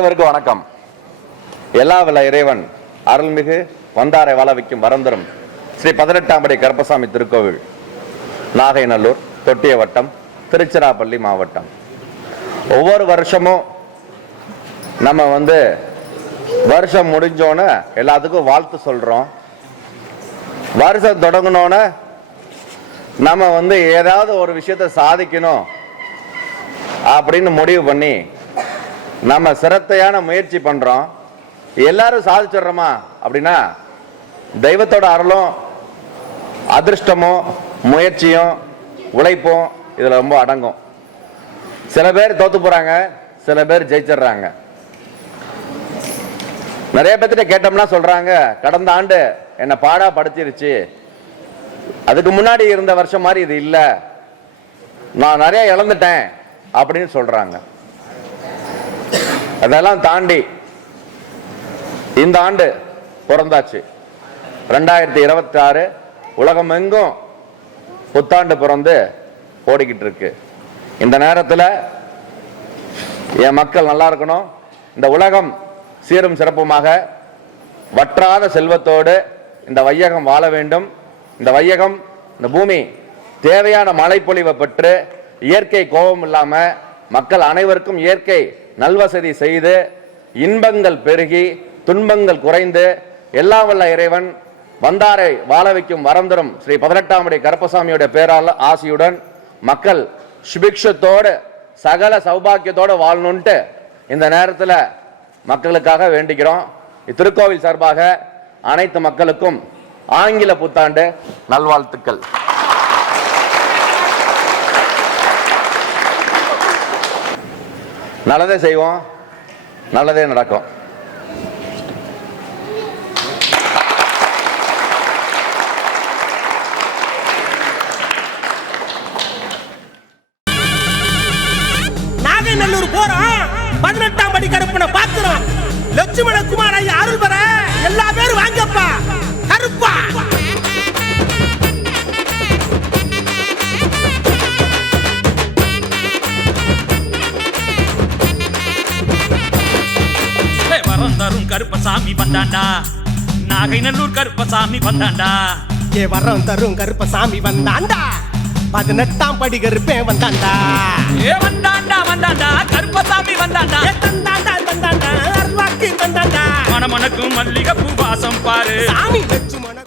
அனைவருக்கும் வணக்கம். எல்லா வல்ல இறைவன் அருள்மிகு வந்தாரை வாழ வைக்கும் வரந்தரும் ஸ்ரீ 18ஆம் படி கருப்பசாமி திருக்கோவில், நாகைநல்லூர், தொட்டிய வட்டம், திருச்சிராப்பள்ளி மாவட்டம். ஒவ்வொரு வருஷமும் நம்ம வருஷம் முடிஞ்சோன்னு எல்லாத்துக்கும் வாழ்த்து சொல்றோம். வருஷம் தொடங்கணும்னு நம்ம ஏதாவது ஒரு விஷயத்தை சாதிக்கணும் அப்படின்னு முடிவு பண்ணி நம்ம சிரத்தையான முயற்சி பண்றோம். எல்லாரும் சாதிச்சிடுறோமா அப்படின்னா தெய்வத்தோட அருளும் அதிர்ஷ்டமும் முயற்சியும் உழைப்பும் இதுல ரொம்ப அடங்கும். சில பேர் தோத்து போறாங்க, சில பேர் ஜெயிச்சிடுறாங்க. நிறைய பேர்கிட்ட கேட்டோம்னா சொல்றாங்க, கடந்த ஆண்டு என்னை பாடா படுத்திருச்சு, அதுக்கு முன்னாடி இருந்த வருஷம் மாதிரி இது இல்லை, நான் நிறைய இழந்துட்டேன் அப்படின்னு சொல்றாங்க. அதெல்லாம் தாண்டி இந்த ஆண்டு பிறந்தாச்சு. 2026 உலகம் எங்கும் புத்தாண்டு பிறந்து ஓடிக்கிட்டு இருக்கு. இந்த நேரத்தில் என் மக்கள் நல்லா இருக்கணும், இந்த உலகம் சீரும் சிறப்புமாக வற்றாத செல்வத்தோடு இந்த வையகம் வாழ வேண்டும். இந்த வையகம், இந்த பூமி தேவையான மழைப்பொழிவை பெற்று இயற்கை கோபம் இல்லாம மக்கள் அனைவருக்கும் இயற்கை நல்வசதி செய்து இன்பங்கள் பெருகி துன்பங்கள் குறைந்து எல்லாம் வல்ல இறைவன் வந்தாரை வாழ வைக்கும் வரந்தரும் ஸ்ரீ 18ஆம் படி கருப்பசாமியோட பேரால் ஆசியுடன் மக்கள் சுபிக்ஷத்தோடு சகல சௌபாக்கியத்தோடு வாழணும்ட்டு இந்த நேரத்தில் மக்களுக்காக வேண்டிக்கிறோம். இத்திருக்கோவில் சார்பாக அனைத்து மக்களுக்கும் ஆங்கில புத்தாண்டு நல்வாழ்த்துக்கள். நல்லதே செய்வோம், நல்லதே நடக்கும். நாகைநல்லூர் போறோம், 18ஆம் படி கருப்பனை பாத்துறோம். லட்சுமண குமார் ஐயா அருள் பெற எல்லா பேரும் வாங்கப்பா. கருப்பா வரும் கருப்பசாமி வந்தாண்டா, நாகைநல்லூர் கருப்பசாமி வந்தாண்டா. ஏ வரம் தரும் கருப்பசாமி வந்தாண்டா, 18ஆம் படி கருப்பேன் வந்தாண்டா. ஏ வந்தாண்டா வந்தாண்டா கருப்பசாமி வந்தாண்டா. தந்தாண்டா தந்தாண்டா அருள்வாக்கு தந்தாண்டா. மணமணக்கும் மல்லிகை பூ வாசம் பாரு சாமி லட்சுமண